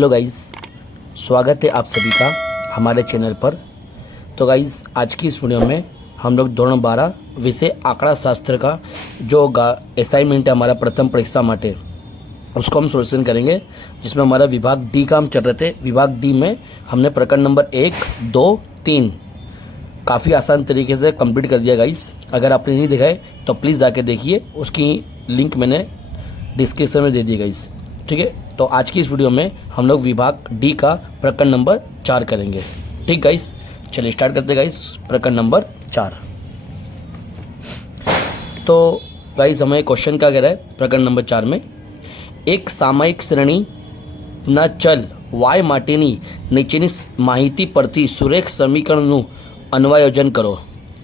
Hello guys, स्वागत है आप सभी का हमारे चैनल पर। तो गाइस, आज की इस वीडियो में हम लोग धोरण 12 विषय आंकड़ा शास्त्र का जो असाइनमेंट है हमारा प्रथम परीक्षा माटे, उसको हम सोल्यूशन करेंगे। जिसमें हमारा विभाग डी का हम चल रहे थे। विभाग डी में हमने प्रकरण नंबर 1, 2, 3 काफ़ी आसान तरीके से कंप्लीट कर दिया गाइस। अगर आपने नहीं देखा है तो प्लीज़ जाके देखिए, उसकी लिंक मैंने डिस्क्रिप्शन में दे दी गाइस। ठीक है, तो आज की इस वीडियो में हम लोग विभाग डी का प्रकरण नंबर 4 करेंगे। ठीक गाइस, चलिए स्टार्ट करते गाइस। प्रकरण नंबर 4। तो गाइस, हमें क्वेश्चन क्या कह रहा है प्रकरण नंबर 4 में, एक सामयिक श्रेणी न चल वाय माटेनी નીચેની માહિતી પરથી સુરેખ સમીકરણનું अन्वयोजन करो।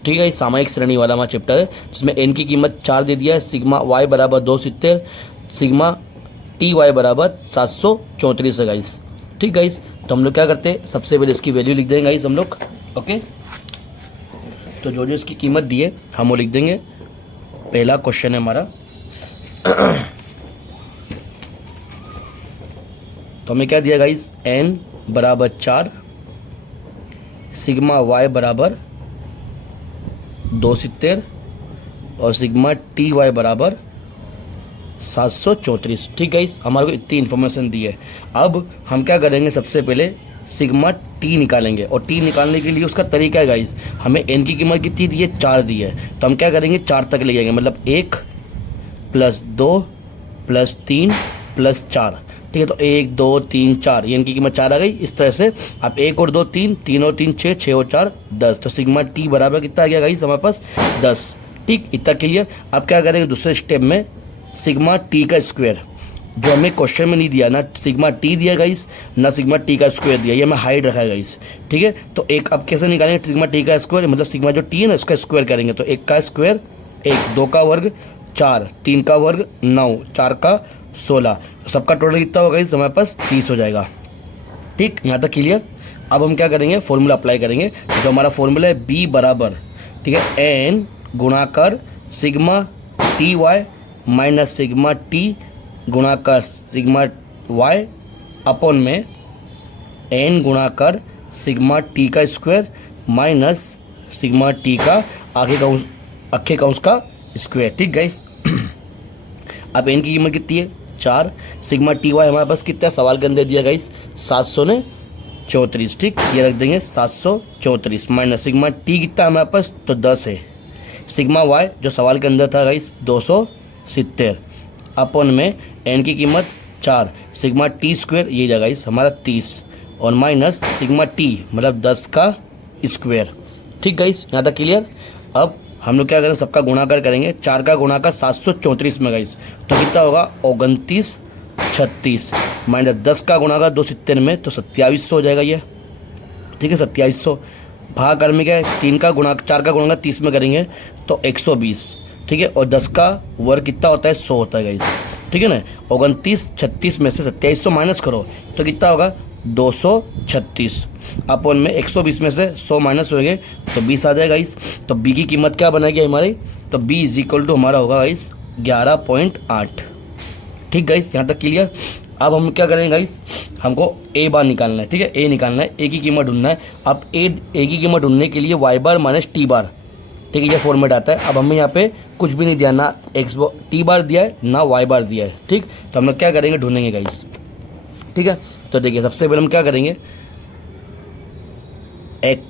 ठीक है, सामयिक श्रेणी वाला हमारा चैप्टर है जिसमें एन की कीमत 4 दे दिया है, सिग्मा वाई बराबर 270, सिग्मा टी वाई बराबर 734 है गाइस। ठीक गाइस, तो हम लोग क्या करते हैं, सबसे पहले इसकी वैल्यू लिख देंगे गाइस हम लोग। ओके, तो जो जो इसकी कीमत दी है हम वो लिख देंगे। पहला क्वेश्चन है हमारा तो हमें क्या दिया गाइस, एन बराबर 4, सिग्मा वाई बराबर 270 और सिग्मा टी वाई बराबर 734। ठीक गाइस, हमारे को इतनी इन्फॉर्मेशन दी है। अब हम क्या करेंगे, सबसे पहले सिग्मा टी निकालेंगे। और टी निकालने के लिए उसका तरीका है गाइस, हमें एन की कीमत कितनी दी है, 4 दी है, तो हम क्या करेंगे 4 तक ले जाएंगे। मतलब 1 + 2 + 3 + 4। ठीक है, तो 1 2 3 4, ये इनकी कीमत 4 आ गई। इस तरह से अब 1 और 2 3, 3 और 3 6, 6 और 4 10, तो सिग्मा टी बराबर कितना आ गया गाइस हमारे पास 10। ठीक, इतना क्लियर। अब क्या करेंगे, दूसरे स्टेप में सिग्मा टी का स्क्वायर, जो हमें क्वेश्चन में नहीं दिया, ना सिग्मा टी दिया गाइस ना सिग्मा टी का स्क्वायर दिया, ये हमें हाइड रखा है गाइस। ठीक है, तो एक अब कैसे निकालेंगे सिग्मा टी का स्क्वायर, मतलब सिग्मा जो टी है ना इसका स्क्वायर करेंगे। तो 1 का स्क्वायर 1, 2 का वर्ग 4, 3 का वर्ग 9, 4 का 16, सबका टोटल कितना होगा गाइस हमारे पास 30 हो जाएगा। ठीक, यहाँ तक क्लियर। अब हम क्या करेंगे, फॉर्मूला अप्लाई करेंगे। जो हमारा फॉर्मूला है बी बराबर, ठीक है, एन गुणाकर sigma T Y minus sigma T गुणाकर सिग्मा वाई अपॉन में एन गुणाकर सिग्मा टी का स्क्वायर माइनस सिग्मा टी का अखे काउंस का स्क्वायर। ठीक गाइस, अब एन की कीमत कितनी है 4, सिग्मा टी वाई हमारे पास कितना सवाल के अंदर दिया गाइस 734। ठीक, ये रख देंगे 734 माइनस सिग्मा टी कितना हमारे पास तो 10 है, सिग्मा वाई जो सवाल के अंदर था गाइस 270 अपन में एन की कीमत 4, सिग्मा टी स्क्वायर ये जगह गाइस हमारा 30 और माइनस सिग्मा टी मतलब 10 का स्क्वायर। ठीक गाइस, यहाँ तक क्लियर। अब हम लोग क्या करें, सबका गुणाकार करेंगे। 4 का गुणाकार 734 में गाइस तो कितना होगा 29 36 माइनस 10 का गुणाकार 270 में तो 2700 हो जाएगा ये। ठीक है, 2700 भागाकार में क्या है 3 का गुणा 4 का गुणाकार 30 में करेंगे तो 120। ठीक है, और 10 का वर्ग कितना होता है 100 होता है गाइस। ठीक है ना, 29 36 में से 2700 माइनस करो तो कितना होगा 236 अपन में 120 में से 100 माइनस होंगे तो 20 आ जाएगा गाइस। तो बी की कीमत क्या बनेगी हमारी, तो बी इज इक्वल टू हमारा होगा गाइस 11.8। ठीक गाइस, यहाँ तक क्लियर। अब हम क्या करेंगे गाइस, हमको ए बार निकालना है। ठीक है, ए निकालना है, ए की कीमत ढूंढना है। अब ए की कीमत ढूंढने के लिए Y bar minus T bar, ठीक है, ये फॉर्मेट आता है। अब हमें यहाँ पे कुछ भी नहीं दिया, ना एक्स टी बार दिया है ना वाई बार दिया है। ठीक, तो हम लोग क्या करेंगे ढूंढेंगे गाइस। ठीक है, तो देखिए सबसे पहले हम क्या करेंगे, एक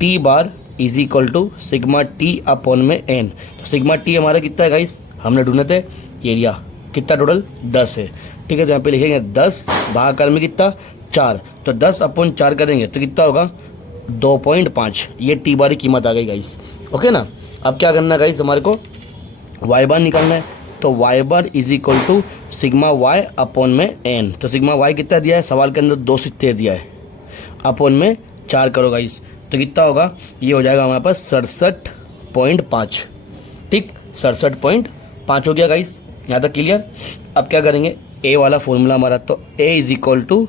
t bar is equal to sigma T upon में एन। तो सिग्मा टी हमारा कितना है गाइस, हमने ढूंढे थे एरिया कितना टोटल 10 है। ठीक है, तो यहाँ पे लिखेंगे 10 भागाकार में कितना 4, तो 10 अपॉन 4 करेंगे तो कितना होगा 2.5, ये टी बार की कीमत आ गई गाइस। ओके ना, अब क्या करना है गाइस, हमारे को वाई बार निकालना है। तो Y bar is equal to sigma Y upon में एन। तो सिग्मा वाई कितना दिया है, सवाल के अंदर 270 दिया है, अपॉन में 4 करो गाइस तो कितना होगा, ये हो जाएगा हमारे पास 67.5। ठीक, 67.5 हो गया गाइस, यहाँ तक क्लियर। अब क्या करेंगे, ए वाला फॉर्मूला हमारा, तो A is equal to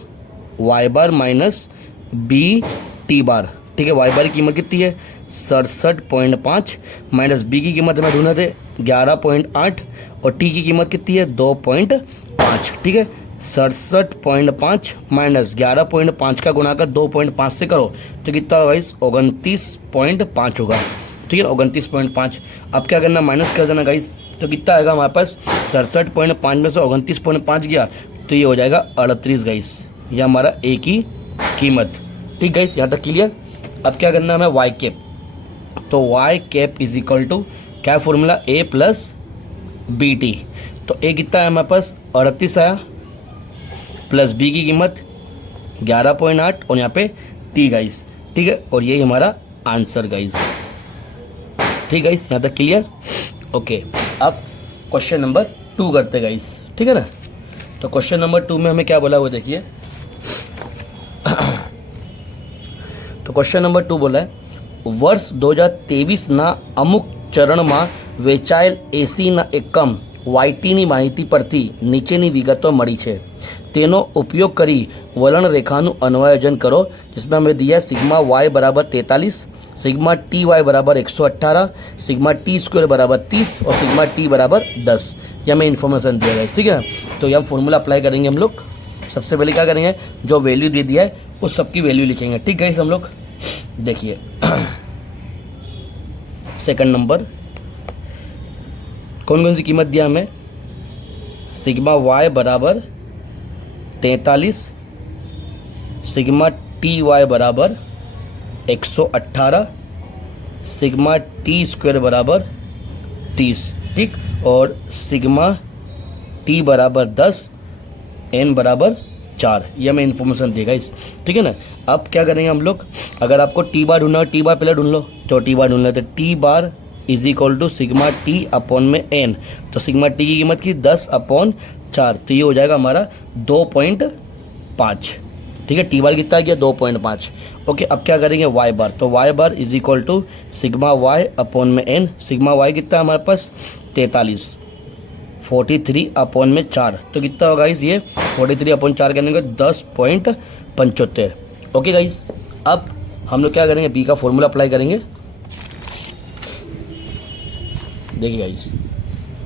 Y bar minus B T bar. ठीक है, वाई बार की कीमत कितनी है 67.5 माइनस बी की कीमत हमें ढूंढे थे 11.8 और टी की कीमत कितनी है 2.5। ठीक है, 67.5 माइनस 11.5 का गुणा कर 2.5 से करो तो कितना होगा गाइस 29.5 होगा। ठीक है 29.5। अब क्या करना माइनस कर देना गाइस तो कितना आएगा हमारे पास 67.5 में से 29.5 गया तो ये हो जाएगा 38 गाइस। ये हमारा ए की कीमत। ठीक गाइस यहाँ तक क्लियर। अब क्या करना है हमें वाई कैप। तो Y cap is equal to क्या formula a plus B T. तो ए कितना है हमारे पास 38 आया प्लस बी की कीमत 11.8 और यहाँ पे टी गाइस। ठीक है और यही हमारा आंसर गाइस। ठीक गाइस यहाँ तक क्लियर। ओके अब क्वेश्चन नंबर 2 करते गाइस। ठीक है ना। तो क्वेश्चन नंबर 2 में हमें क्या बोला वो देखिए। तो क्वेश्चन नंबर 2 बोला है વર્ષ 2023ના અમુક ચરણમાં વેચાયેલ એસીના એકમ વાયટીની માહિતી પરથી નીચેની વિગતો મળી છે તેનો ઉપયોગ કરી વલણ રેખાનું અન્વયોજન કરો जिसमें हमें दिया सिग्मा वाई बराबर 43 सिग्मा टी वाई बराबर 118 सिग्मा टी स्क्वायर बराबर 30 और सिग्मा टी बराबर 10। ये हमें इन्फॉर्मेशन दिया गया ठीक है ना। तो ये हम फॉर्मूला अप्लाई करेंगे हम लोग। सबसे पहले क्या करेंगे जो वैल्यू दे दिया है उस सबकी वैल्यू लिखेंगे। ठीक है हम लोग देखिए सेकंड नंबर कौन कौन सी कीमत दिया हमें सिग्मा वाई बराबर 43 सिग्मा टी वाई बराबर 118 सिग्मा टी स्क्वायर बराबर 30। ठीक और सिग्मा टी बराबर 10 एन बराबर 4। ये हमें इन्फॉर्मेशन देगा इस। ठीक है ना। अब क्या करेंगे हम लोग अगर आपको टी बार ढूंढना हो टी बार पहले ढूंढ लो। तो टी बार ढूंढ लो तो t bar is equal to sigma T upon में एन। तो सिग्मा टी की कीमत की 10/4 तो ये हो जाएगा हमारा 2.5। ठीक है टी बार कितना गया 2.5। ओके अब क्या करेंगे वाई बार। तो Y bar is equal to sigma Y upon में एन। सिग्मा वाई कितना है हमारे पास 43 अपॉन में 4 तो कितना होगा गाइस ये 43/4 करने का 10.75। ओके गाइस अब हम लोग क्या करेंगे बी का फॉर्मूला अप्लाई करेंगे। देखिए गाइस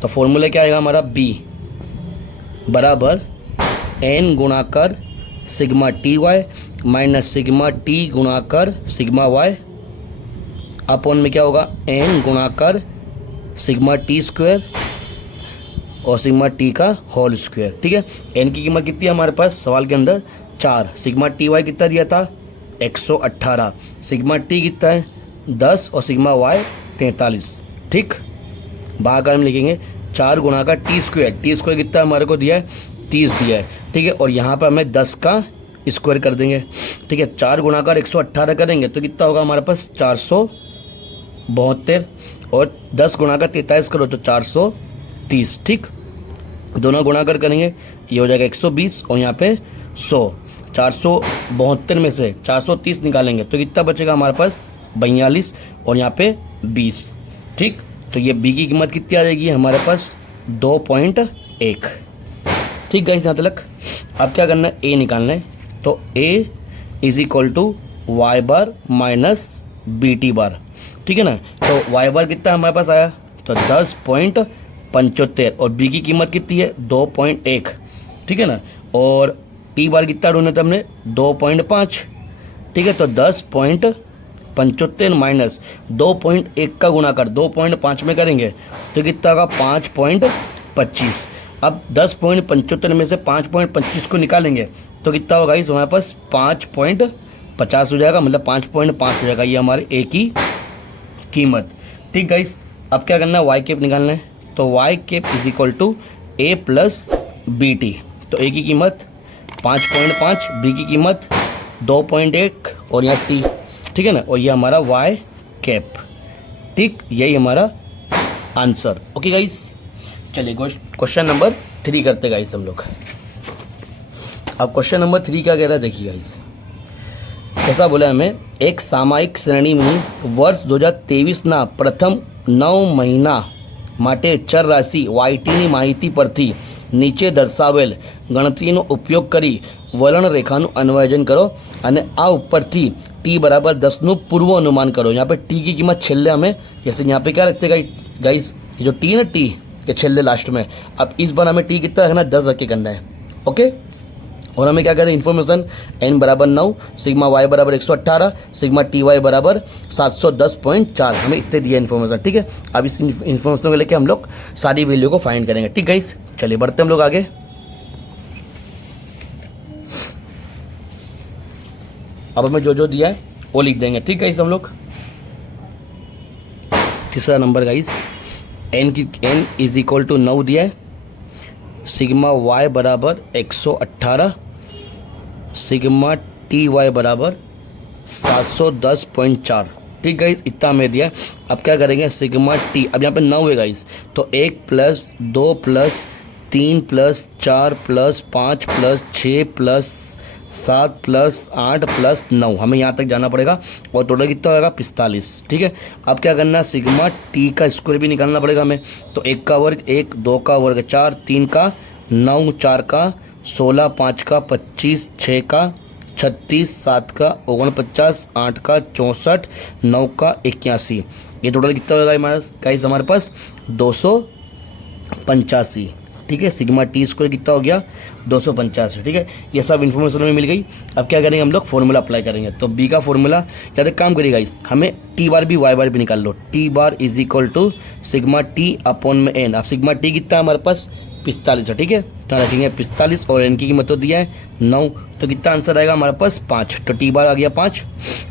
तो फॉर्मूला क्या आएगा हमारा बी बराबर एन गुणाकर sigma T Y minus sigma T गुणाकर सिग्मा वाई अपॉन में क्या होगा एन गुणाकर सिग्मा टी स्क्वायर और सिग्मा टी का होल स्क्वायर। ठीक है एन की कीमत कितनी है हमारे पास सवाल के अंदर 4। सिग्मा टी वाई कितना दिया था 118 सिग्मा टी कितना है 10 और सिग्मा वाई 43। ठीक बाहर हम लिखेंगे 4 गुणा का टी स्क्वायर कितना हमारे को दिया है 30 दिया है। ठीक है और यहाँ पर हमें 10 का स्क्वायर कर देंगे। ठीक है 4 गुणा कर 118 करेंगे तो कितना होगा हमारे पास 472 और 10 गुणा का 43 करो तो 430। ठीक दोनों गुणा कर करेंगे ये हो जाएगा 120 और यहाँ पे 100। 472 में से 430 निकालेंगे तो कितना बचेगा हमारे पास 42 और यहाँ पे 20। ठीक तो ये बी की कीमत कितनी आ जाएगी हमारे पास 2.1। ठीक गाइस यहाँ तक। अब क्या करना है ए निकालना है। तो A is equal to Y bar minus B T bar. ठीक है ना। तो वाई बार कितना हमारे पास आया तो 10.75 और बी की कीमत कितनी है 2.1। ठीक है ना। और टी बार कितना ढूंढना था हमने 2.5। ठीक है तो 10.75 माइनस 2.1 का गुणा कर 2.5 में करेंगे तो कितना होगा 5.25। अब 10.75 में से 5.25 को निकालेंगे तो कितना होगा इस हमारे पास 5.50 हो जाएगा मतलब 5.5 हो जाएगा। ये हमारे ए की कीमत। ठीक गाइस अब क्या करना है वाई कैप निकालना है। तो Y cap is equal to A plus B T. तो ए की कीमत 5.5 बी की कीमत 2.1 और यहाँ टी। ठीक है ना। और ये हमारा वाई कैप। ठीक यही हमारा आंसर। ओके गाइस चलिए क्वेश्चन नंबर 3 करते गाइस हम लोग। अब क्वेश्चन नंबर 3 क्या कह रहा है देखिए गाइस। कैसा बोला हमें एक सामायिक श्रेणी में वर्ष 2023 प्रथम 9 મહિના માટે ચર રાશિ વાયટીની માહિતી પરથી નીચે દર્શાવેલ ગણતરીનો ઉપયોગ કરી વલણ રેખાનું અન્વયન કરો અને આ ઉપરથી टी बराबर 10 નું પૂર્વ अनुमान करो। यहाँ पे टी की कीमत छेल्ले हमें जैसे यहाँ पे क्या रखते गाइस ये जो टी है ना टी के छेल्ले लास्ट में। अब इस बार हमें टी कितना रखना है 10 रख के करना है। ओके। और हमें क्या करें इन्फॉर्मेशन, n बराबर 9, सिग्मा y बराबर 118, सिग्मा टी वाई बराबर 710.4, हमें इतने दिया इन्फॉर्मेशन। ठीक है, अब इस इन्फॉर्मेशन को लेके हम लोग सारी वैल्यू को फाइंड करेंगे। ठीक है, चलिए बढ़ते हम लोग आगे। अब हमें जो जो दिया है वो लिख देंगे। ठीक है, हम लोग तीसरा number guys, n is equal to 9 दिया है, सिग्मा y बराबर 118, सिग्मा टी वाई बराबर 710.4। ठीक गाइस, इतना हमें दिया। अब क्या करेंगे, सिग्मा टी, अब यहाँ पे 9 है गाइस, तो 1 plus 2 plus 3 plus 4 plus 5 plus 6 plus 7 plus 8 plus 9, हमें यहाँ तक जाना पड़ेगा और टोटल कितना होगा 45। ठीक है, अब क्या करना है, सिग्मा टी का स्क्वायर भी निकालना पड़ेगा हमें। तो 1 का वर्ग 1, 2 का वर्ग 4, 3 का 9, 4 का 16, 5 का 25, 6 का 36, 7 का 49, 8 का 64, 9 का 81, ये टोटल कितना होगा हमारे गाइस, हमारे पास 285। ठीक है, सिग्मा टी स्क्वायर कितना हो गया 285। ठीक है, ये सब इन्फॉर्मेशन हमें मिल गई। अब क्या करेंगे, हम लोग फॉर्मूला अप्लाई करेंगे। तो बी का फॉर्मूला या तो काम करिएगा गाइस, हमें टी बार भी वाई बार भी निकाल लो। T bar is equal to sigma T upon में एन। अब सिग्मा टी कितना है हमारे पास 45 है। ठीक है, तो रखेंगे 45 और एन की कीमत तो दिया है 9, तो कितना आंसर आएगा हमारे पास 5। तो टी बार आ गया 5।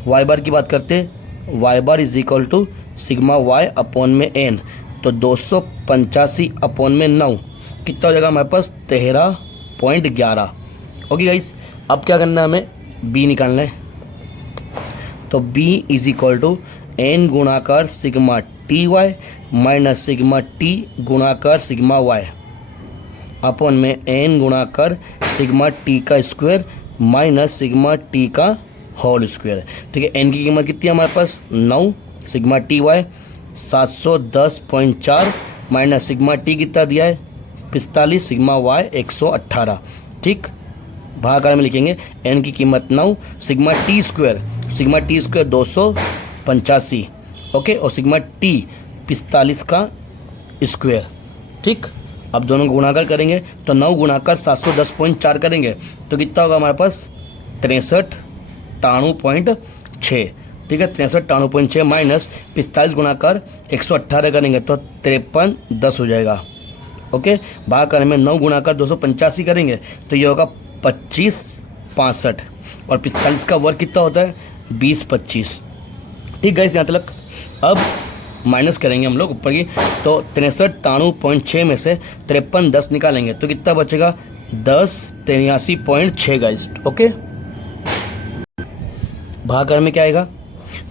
वाई बार की बात करते हैं, y bar is equal to sigma Y upon में एन, तो 285 अपॉन में 9 कितना हो जाएगा हमारे पास 13.11। ओके गाइस, अब क्या करना है, हमें बी निकालना है। तो B is equal to N गुणाकार sigma T Y minus sigma T गुणाकार सिग्मा वाई अपॉन में एन गुणाकर सिग्मा टी का स्क्वायर माइनस सिग्मा टी का होल स्क्वायर। ठीक है, एन की कीमत कितनी है हमारे पास 9, sigma T Y 710.4 minus sigma T कितना दिया है 45, सिग्मा वाई 118। ठीक, भागाकार में लिखेंगे एन की कीमत 9, सिग्मा टी स्क्वायर 285, ओके, और सिग्मा टी 45 का स्क्वायर। ठीक, अब दोनों को गुणाकार करेंगे तो 9 गुणाकार 710.4 करेंगे तो कितना होगा हमारे पास 6393.6। ठीक है, 6393.6 माइनस 45 गुणाकार 118 करेंगे तो 5310 हो जाएगा। ओके, भागाकार में 9 गुणाकार 285 करेंगे तो ये होगा 2565 और 45 का वर्ग कितना होता है 2025। ठीक गाइस, यहाँ तक। अब माइनस करेंगे हम लोग ऊपर की, तो 6393.6 में से 5310 निकालेंगे तो कितना बचेगा 1083.6 गाइस। ओके, भागाकार में क्या आएगा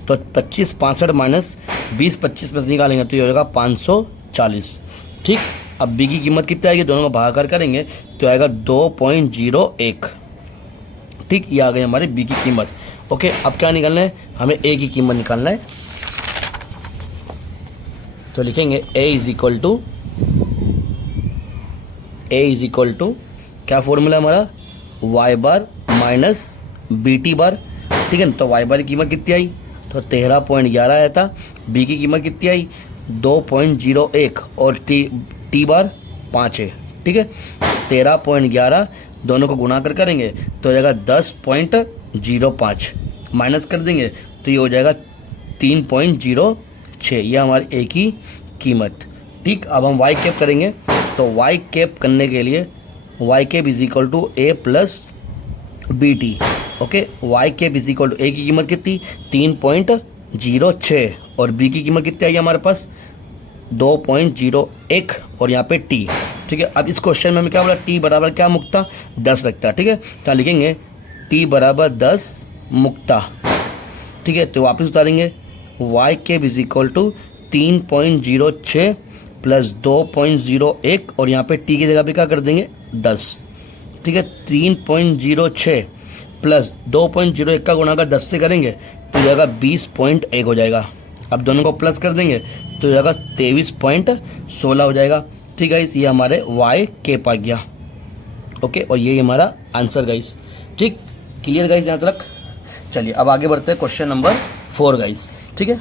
तो 2565 माइनस 2025 में से निकालेंगे तो ये होगा 540। ठीक, अब बी की कीमत कितनी आएगी, दोनों का भागाकार करेंगे तो आएगा 2.01। ठीक, ये आ गई हमारी बी की कीमत। ओके, अब क्या निकालना है, हमें ए की कीमत निकालना है। तो लिखेंगे ए इज इक्वल टू क्या फॉर्मूला हमारा Y bar minus B T bar. ठीक है, तो वाई बार की कीमत कितनी आई तो 13.11 आया था, बी की कीमत कितनी आई 2.01 और टी बार 5 है। ठीक है, 13.11 दोनों को गुणा करेंगे तो हो जाएगा 10.05, माइनस कर देंगे तो ये हो जाएगा 3.06, ये हमारी ए की कीमत। ठीक, अब हम वाई कैप करेंगे तो वाई कैप करने के लिए Y cap is equal to A plus B T. Okay, Y cap is equal to A की कीमत कितनी 3.06 और बी की कीमत कितनी आई हमारे पास 2.01 और यहाँ पे टी। ठीक है, अब इस क्वेश्चन में हमें क्या बोला टी बराबर क्या मुक्ता 10 रखता है। ठीक है, तो लिखेंगे टी बराबर 10 मुक्ता। ठीक है, तो वापस उतारेंगे Y cap is equal to 3.06 plus 2.01 और यहाँ पे टी की जगह पे क्या कर देंगे 10। ठीक है, 3.06 प्लस 2.01 का गुणा 10 से करेंगे तो जाएगा 20.1 हो जाएगा। अब दोनों को प्लस कर देंगे तो जाएगा 23.16 हो जाएगा। ठीक है, ये हमारे वाई कैप आ गया। ओके, और ये हमारा आंसर गाइस। ठीक, क्लियर गाइस यहाँ तक। चलिए अब आगे बढ़ते हैं क्वेश्चन नंबर 4 गाइस। ठीक है,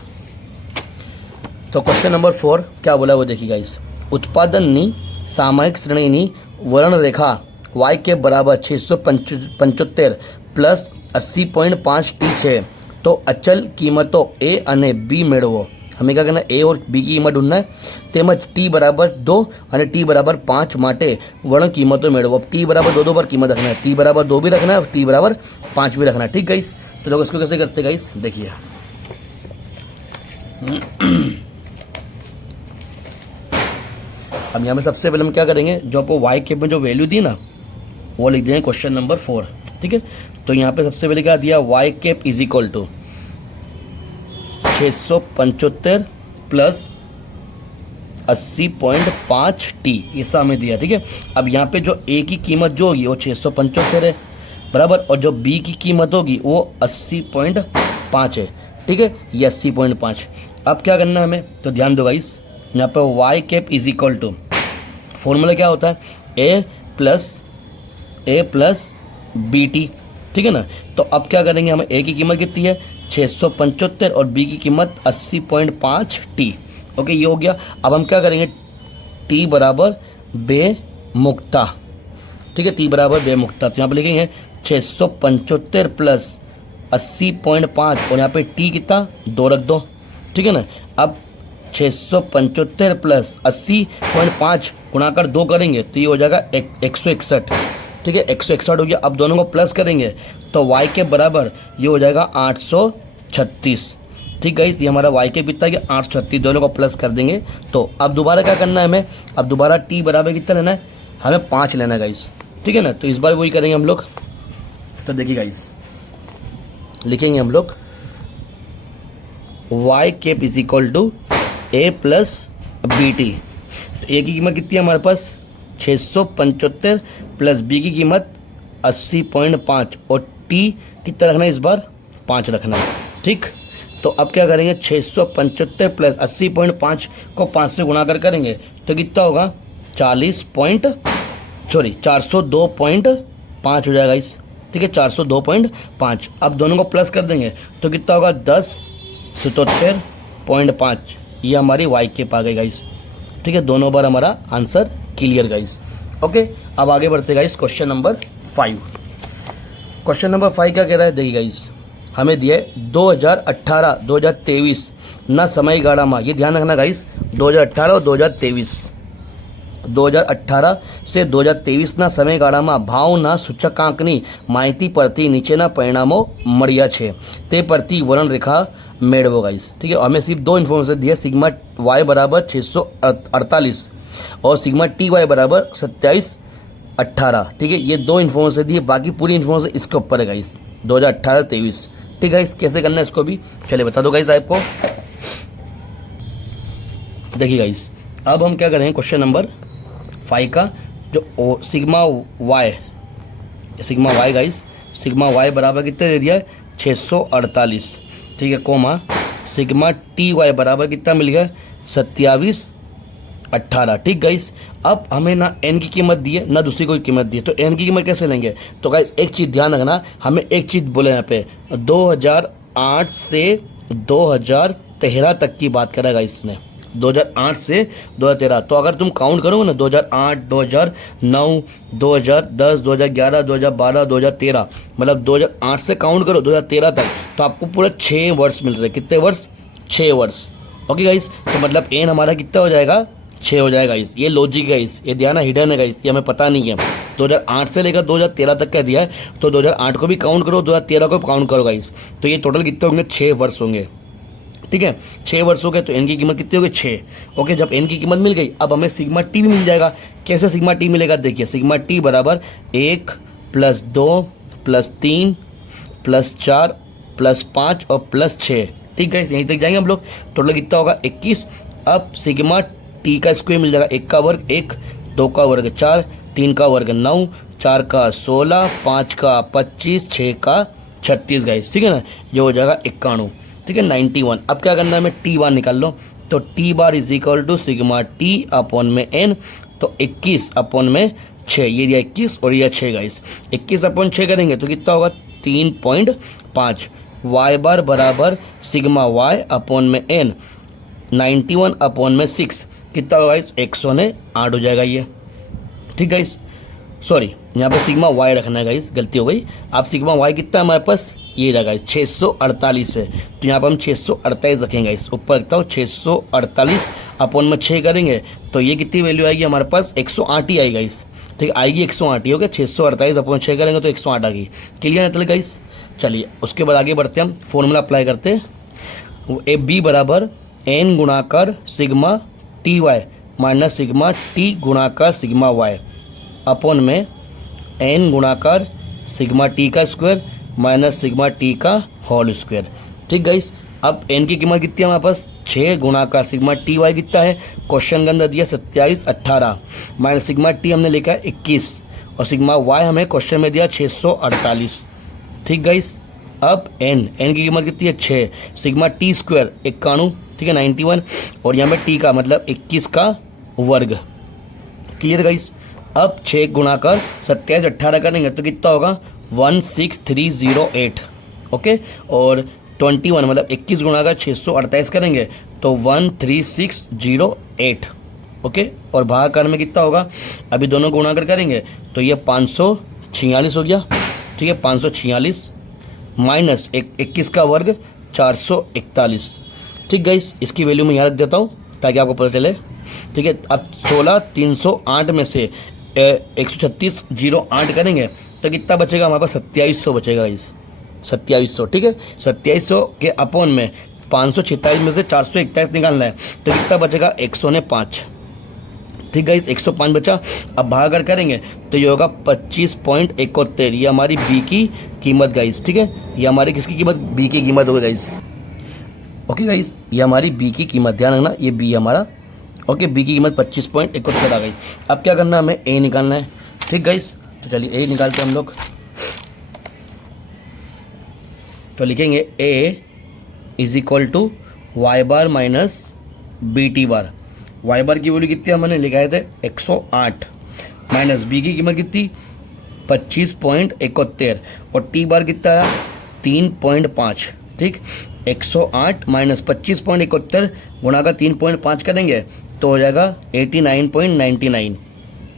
तो क्वेश्चन नंबर 4 क्या बोला वो देखिए गाइस। उत्पादननी सामायिक श्रेणीनी वर्ण रेखा वाई कैप बराबर 675 प्लस 80.5 છે તો અચલ કિંમતો એ અને બી મેળવો. हमें क्या करना है, ए और बी की कीमत ढूंढना है. તેમજ ટી બરાબર 2 અને ટી બરાબર 5 માટે वर्ण कीमतों मेड़वो. अब टी बराबर 2 पर कीमत रखना है, टी बराबर 2 भी रखना है और टी बराबर 5 भी रखना है. ठीक गाइस, तो लोग इसको कैसे करते गाइस देखिए. अब यहाँ पे सबसे पहले हम क्या करेंगे, जो आपको वाई कैप में जो वैल्यू दी ना वो लिख देंगे क्वेश्चन नंबर 4. ठीक है, तो यहाँ पे सबसे पहले क्या दिया, y cap is equal to 675 plus 80.5 t, ये हमें दिया. ठीक है, अब यहाँ पे जो ए की कीमत जो होगी वो 675 है बराबर, और जो बी की कीमत होगी वो 80.5 है. ठीक है, ये 80.5. अब क्या करना है हमें, तो ध्यान दो गाइस, यहाँ पे y cap is equal to formula क्या होता है, ए प्लस बी टी. ठीक है ना, तो अब क्या करेंगे, हमें ए की कीमत कितनी है 675 और बी की कीमत 80.5 टी. ओके, ये हो गया. अब हम क्या करेंगे, टी बराबर बेमुक्ता. ठीक है, टी बराबर बेमुक्ता, तो यहाँ पर लिखेंगे 675 प्लस 80.5 और यहाँ पे टी कितना 2 रख दो. ठीक है ना, अब 675 प्लस 80.5 गुणाकर 2 करेंगे तो ये हो जाएगा 161. ठीक है, 161 हो गया. अब दोनों को प्लस करेंगे तो वाई के बराबर ये हो जाएगा 836. ठीक है, ये हमारा वाई के कितना गया 836, दोनों को प्लस कर देंगे. तो अब दोबारा क्या करना है हमें, अब दोबारा टी बराबर कितना लेना है, हमें 5 लेना है गाइस. ठीक है ना, तो इस बार वही करेंगे हम लोग. तो देखिए गाइस, लिखेंगे हम लोग Y cap is equal to A plus B T. A की कीमत कितनी है हमारे पास 675 प्लस बी की कीमत 80.5 और टी कितना रखना है इस बार 5 रखना है. ठीक, तो अब क्या करेंगे, 675 प्लस 80.5 को 5 से गुणा कर करेंगे तो कितना होगा 402.5 हो जाएगा इस. ठीक है, 402.5. अब दोनों को प्लस कर देंगे तो कितना होगा 1077.5. ये हमारी वाई कैप आ गई गाइस. ठीक है, दोनों बार हमारा आंसर क्लियर गाइस. ओके, अब आगे बढ़ते guys question number 5. Question number 5 क्या कह रहा है, देखिए गाइस, हमें दिया 2018-2023 ना समयगाळा में, ये ध्यान रखना गाइस, 2018 और 2023, 2018 से 2023 ના સમયગાળામાં ભાવના સૂચકાંકની માહિતી પરથી નીચેના પરિણામો મળ્યા છે તે પરથી વર્ણરેખા મેળવો गाइस. ठीक है, हमें सिर्फ 2 इन्फॉर्मेशन दी है, सिग्मा वाई बराबर 648 और सिग्मा टी वाई बराबर 2718. ठीक है, ये 2 इन्फॉर्मेशन दी है, बाकी पूरी इन्फॉर्मेशन इसके ऊपर है गाइस 2018-23. ठीक है, कैसे करना है इसको भी चलिए बता दो गाइस आपको. देखिए गाइस, अब हम क्या करेंगे, क्वेश्चन नंबर 5 का जो sigma y guys, sigma y बराबर कितने दे दिया है 648. ठीक है, कोमा सिग्मा टी वाई बराबर कितना मिल गया 2718. ठीक गाइस, अब हमें ना एन की कीमत दी है ना दूसरी कोई कीमत दी है, तो एन की कीमत कैसे लेंगे, तो गाइस एक चीज़ ध्यान रखना, हमें एक चीज़ बोले यहाँ पे 2008 से 2013 तक की बात करा गाइस इसने, 2008 से 2013. तो अगर तुम काउंट करोगे ना 2008, 2009, 2010, 2011, 2012, 2013, मतलब 2008 से काउंट करो 2013 तक, तो आपको पूरे 6 वर्ष मिल रहे. कितने वर्ष, 6 वर्ष. ओके गाइस, तो मतलब एन हमारा कितना हो जाएगा 6 हो जाएगा गाइस. ये लॉजिक गाइस, ये ध्यान हिडन है गाइस, ये हमें पता नहीं है. 2008 से लेकर 2013 तक का दिया है, तो 2008 को भी काउंट करो, 2013 को काउंट करो गाइस, तो ये टोटल कितने होंगे 6 वर्ष होंगे. ठीक है, 6 वर्ष हो गए, तो एन की कीमत कितनी होगी 6. ओके, जब एन की कीमत मिल गई, अब हमें सिग्मा टी भी मिल जाएगा. कैसे सिग्मा टी मिलेगा, देखिए सिग्मा टी बराबर 1 प्लस 2 प्लस 3 प्लस 4 प्लस 5 और प्लस 6. ठीक है, यहीं तक जाएंगे हम लोग, टोटल कितना होगा 21. अब सिग्मा टी का स्क्वायर मिल जाएगा, 1 का वर्ग 1, 2 का वर्ग 4, 3 का वर्ग 9, 4 का 16, 5 का 25, 6 का 36 गाइस. ठीक है ना, ये हो जाएगा 91. ठीक है, 91. अब क्या करना है, हमें टी बार निकाल लो, तो t bar is equal to sigma T upon में एन, तो 21 अपॉन में 6, ये दिया 21 और ये 6 गाइस. 21 अपॉन 6 करेंगे तो कितना होगा 3.5. वाई बार बराबर सिग्मा वाई अपॉन में एन 91 अपॉन में 6 कितना होगा गाइस 108 हो जाएगा ये. ठीक गाइस, सॉरी यहाँ पे सिग्मा वाई रखना है गाइस, गलती हो गई। आप सिग्मा वाई कितना है हमारे पास, ये रहा गाइस 648 है, तो यहाँ पर हम 648 रखेंगे गाइस। ऊपर रखता हूँ 648 अपॉन में 6 करेंगे तो ये कितनी वैल्यू आएगी हमारे पास, 108 ही आएगी गाइस। ठीक है, आएगी 108 ही, हो गया। 648 अपॉन 6 करेंगे तो 108 आ गई। क्लियर है मतलब गाइस। चलिए उसके बाद आगे बढ़ते हैं, हम फॉर्मूला अप्लाई करते हैं। ए बी बराबर एन गुणाकर sigma T Y minus sigma T गुणाकर सिग्मा वाई अपॉन में एन गुणाकर सिग्मा टी का स्क्वायर माइनस सिग्मा टी का होल स्क्वायर। ठीक गाइस, अब एन की कीमत कितनी है हमारे पास, 6 गुणाकर सिग्मा टी वाई कितना है, क्वेश्चन के अंदर दिया 27 18 माइनस सिग्मा टी हमने लिखा है 21 और सिग्मा वाई हमें क्वेश्चन में दिया 648। ठीक गाइस, अब एन की कीमत कितनी है 6, सिग्मा टी स्क्वायर 91, ठीक है 91 और यहाँ पे टी का मतलब 21 का वर्ग। Clear guys. अब 6 गुणाकर 27 18 करेंगे तो कितना होगा 16308। ओके, और 21 मतलब 21 गुणाकर 648 करेंगे तो 13608। ओके, और भागाकार में कितना होगा, अभी दोनों गुणाकर करेंगे तो ये 546 हो गया। ठीक है, 546 माइनस 21 का वर्ग 441। ठीक गाइस, इसकी वैल्यू मैं यहाँ रख देता हूँ ताकि आपको पता चले। ठीक है, अब 16308 में से 13608 करेंगे तो कितना बचेगा हमारे पास, 2700 बचेगा गाइस, 2700। ठीक है, 2700 के अपॉन में 546 में से 441 निकालना है तो कितना बचेगा 105। ठीक गाइस, 105 बचा। अब भागाकार करेंगे तो ये होगा 25.71। ये हमारी बी की कीमत गाइस। ठीक है, ये हमारी किसकी कीमत, बी की कीमत होगी गाइस। ओके गाइस, ये हमारी बी की कीमत, ध्यान रखना ये बी हमारा। ओके, बी की कीमत 25.71 आ गई। अब क्या करना है, हमें ए निकालना है। ठीक गाइस, तो चलिए ए निकालते हैं हम लोग। तो लिखेंगे A is equal to Y bar minus B T bar. Y bar की वैल्यू कितनी हमने लिखाए थे 108 माइनस बी की कीमत कितनी 25.71 और टी बार कितना है 3.5। ठीक, 108 माइनस 25.71 गुणा का 3.5 करेंगे तो हो जाएगा 89.99।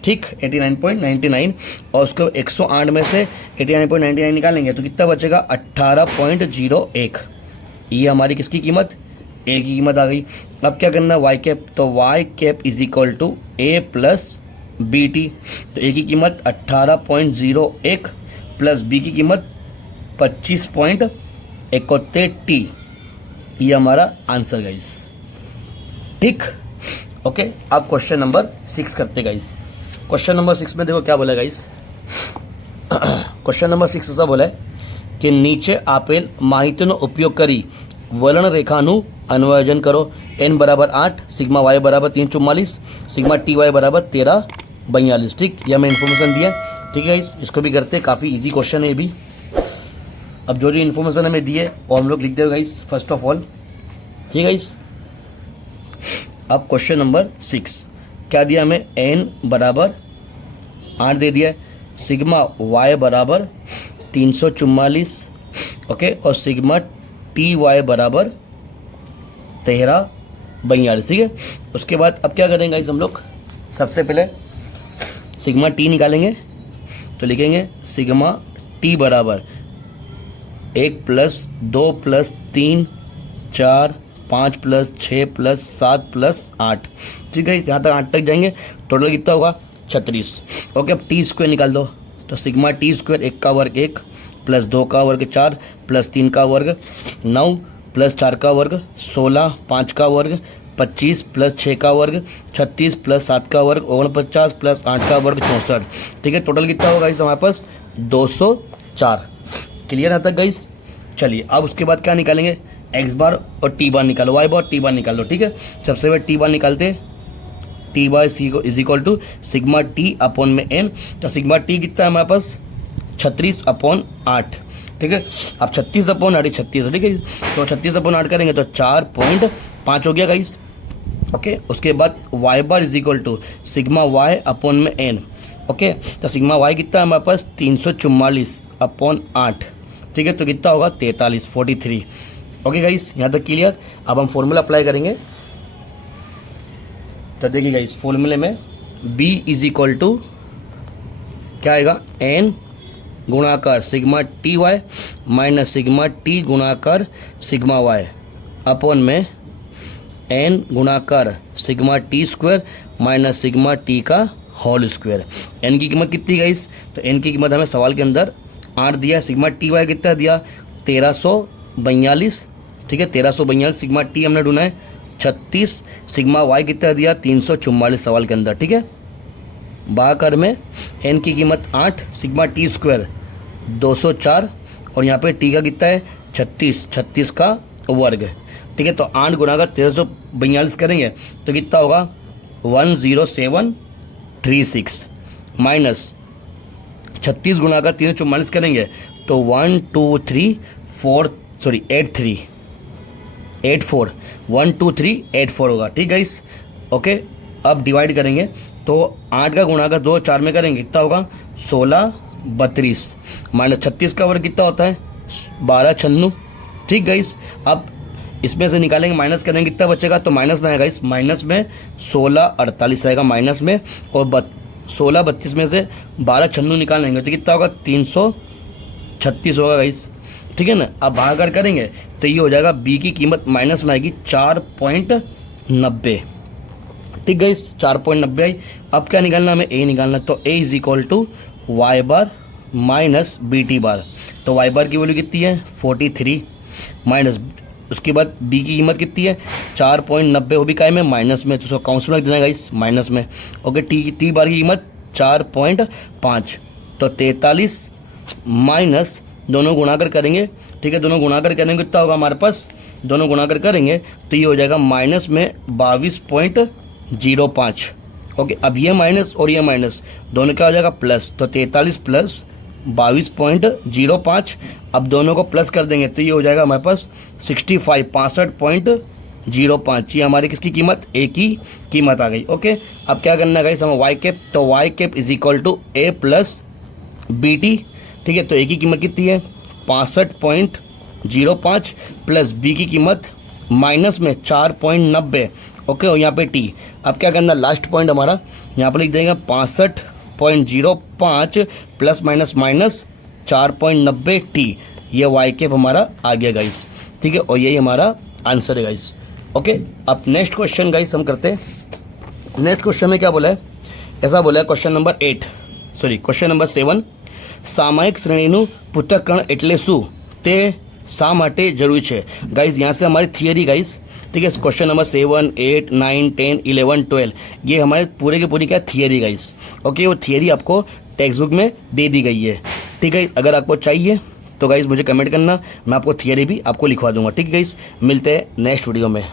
ठीक, 89.99 और उसको 108 में से 89.99 निकालेंगे तो कितना बचेगा 18.01। ये हमारी किसकी कीमत, ए की कीमत आ गई। अब क्या करना है वाई कैप, तो Y cap is equal to A plus B T. तो ए की कीमत 18.01 प्लस बी की कीमत 25.71 टी। ये हमारा आंसर गाइस। ठीक, ओके। अब क्वेश्चन नंबर 6 करते गाइस। क्वेश्चन नंबर 6 में देखो क्या बोला गाइस। क्वेश्चन नंबर 6 ऐसा बोला है कि नीचे आपेल माहितीનો उपयोग करी वलन रेखाનું अन्वयन करो। n बराबर 8, सिग्मा y बराबर 344, सिग्मा टी वाई बराबर 1342। ठीक, ये हमें इन्फॉर्मेशन दिया। ठीक है गाइस, इसको भी करते, काफ़ी इजी क्वेश्चन है ये भी। अब जो इन्फॉर्मेशन हमें दी है वो हम लोग लिख देंगे गाइस फर्स्ट ऑफ ऑल। ठीक है गाइस, अब क्वेश्चन नंबर 6 क्या दिया हमें, n बराबर 8 दे दिया है, सिग्मा y बराबर 344, ओके, और सिग्मा टी वाई बराबर 1342। ठीक है, उसके बाद अब क्या करेंगे गाइस हम लोग, सबसे पहले सिग्मा टी निकालेंगे तो लिखेंगे सिग्मा टी बराबर 1 plus 2 plus 3 4 5 plus 6 plus 7 plus 8। ठीक है, यहाँ तक 8 तक जाएंगे, टोटल कितना होगा 36। ओके, अब टी स्क्वायर निकाल दो तो सिग्मा टी स्क्वायर 1 का वर्ग 1 प्लस 2 का वर्ग 4 प्लस 3 का वर्ग 9 प्लस 4 का वर्ग 16, 5 का वर्ग 25 प्लस 6 का वर्ग 36 प्लस 7 का वर्ग 49 प्लस 8 का वर्ग 64। ठीक है, टोटल कितना होगा गाइस हमारे पास 204। क्लियर है तक गाइस। चलिए अब उसके बाद क्या निकालेंगे, एक्स बार और टी बार निकालो, वाई बार टी बार निकालो। ठीक है, सबसे पहले टी बार निकालते, T bar is equal to sigma T upon में एन। तो सिग्मा टी कितना है हमारे पास 36/8। ठीक है, अब 36/8 36। ठीक है, तो 36/8 करेंगे तो 4.5 हो गया गाइस। ओके, उसके बाद Y bar is equal to sigma Y upon में एन। ओके, तो सिग्मा वाई कितना है हमारे पास 344/8। ठीक है, तो कितना होगा 43 ओके गाइस, यहाँ तक क्लियर। अब हम फॉर्मूला अप्लाई करेंगे तो देखिए गाइस, फॉर्मूले में b इज इक्वल टू क्या आएगा, एन गुणाकर sigma T Y minus sigma T गुणाकर सिग्मा वाई अपॉन में एन गुणाकर sigma T square minus sigma T का होल स्क्वायर। एन की कीमत कितनी गाइस, तो एन की कीमत हमें सवाल के अंदर 8 दिया। सिग्मा टी वाई कितना दिया, 1342, ठीक है 1342। सिग्मा टी हमने ढूंढा है 36, सिग्मा वाई कितना दिया 344 सवाल के अंदर, ठीक है। भागाकार में एन की कीमत 8, सिग्मा टी स्क्वायर 204 और यहाँ पे टी का कितना है 36 का वर्ग, ठीक है। तो 8 गुना का 1342 करेंगे तो कितना होगा 10736 माइनस 36 गुना का 344 करेंगे तो 12384 होगा, ठीक है इस ओके। अब डिवाइड करेंगे तो 8 का गुणा का 2 4 में करेंगे कितना होगा 1632 माइनस 36 का वर्ग कितना होता है 12 96, ठीक गाइस। अब इसमें से निकालेंगे माइनस करेंगे कितना बचेगा, तो माइनस में आएगा इस माइनस में 1648 आएगा माइनस में, और 1632 में से 12 96 निकालेंगे तो कितना होगा 336 होगा गाइस, ठीक है ना। अब भागाकार करेंगे तो ये हो जाएगा बी की कीमत माइनस में आएगी 4.90, ठीक गाइस 4.90 आई। अब क्या निकालना हमें ए निकालना, तो A is equal to Y bar minus B T bar. तो वाई बार की वैल्यू कितनी है 43 माइनस उसके बाद बी की कीमत कितनी है 4.90 हो भी काय में माइनस में, तो उसको काउंस में रख देना गाइस माइनस में, ओके। टी बार की कीमत 4.5 तो 43 माइनस दोनों गुणाकर करेंगे, ठीक है। दोनों गुणाकर करेंगे कितना होगा हमारे पास, दोनों गुणाकर करेंगे तो ये हो जाएगा माइनस में 22.05, ओके। अब ये माइनस और ये माइनस दोनों क्या हो जाएगा प्लस, तो 43 प्लस 22.05। अब दोनों को प्लस कर देंगे तो ये हो जाएगा हमारे पास 65.05। ये हमारी किसकी कीमत, ए की कीमत आ गई, ओके। अब क्या करना है गाइस हमें वाई कैप, तो Y cap is equal to A plus B T, ठीक है। तो ए की कीमत कितनी है 65.05 प्लस बी की कीमत माइनस में 4.90, ओके। और यहाँ पे टी, अब क्या करना लास्ट पॉइंट हमारा यहाँ पर लिख देंगे 65.05 प्लस माइनस माइनस 4.90 टी, ये वाई कैप हमारा आ गया गाइस, ठीक है। और यही हमारा आंसर है गाइस, ओके। अब नेक्स्ट क्वेश्चन गाइस हम करते हैं। नेक्स्ट क्वेश्चन में क्या बोला है, ऐसा बोला है क्वेश्चन नंबर 7 सामायिक श्रेणीનું પૃથક્કરણ એટલે શું તે શા માટે જરૂરી છે ગાइस। यहाँ से हमारी थियरी गाइस, ठीक है। क्वेश्चन नंबर 7 8 9 10 11 12 ये हमारे पूरे के पूरी क्या थियरी गाइस, ओके। वो थियरी आपको टेक्स्ट बुक में दे दी गई है, ठीक है। अगर आपको चाहिए तो गाइस मुझे कमेंट करना, मैं आपको थियरी भी आपको लिखवा दूंगा, ठीक है गाइस। मिलते हैं नेक्स्ट वीडियो में।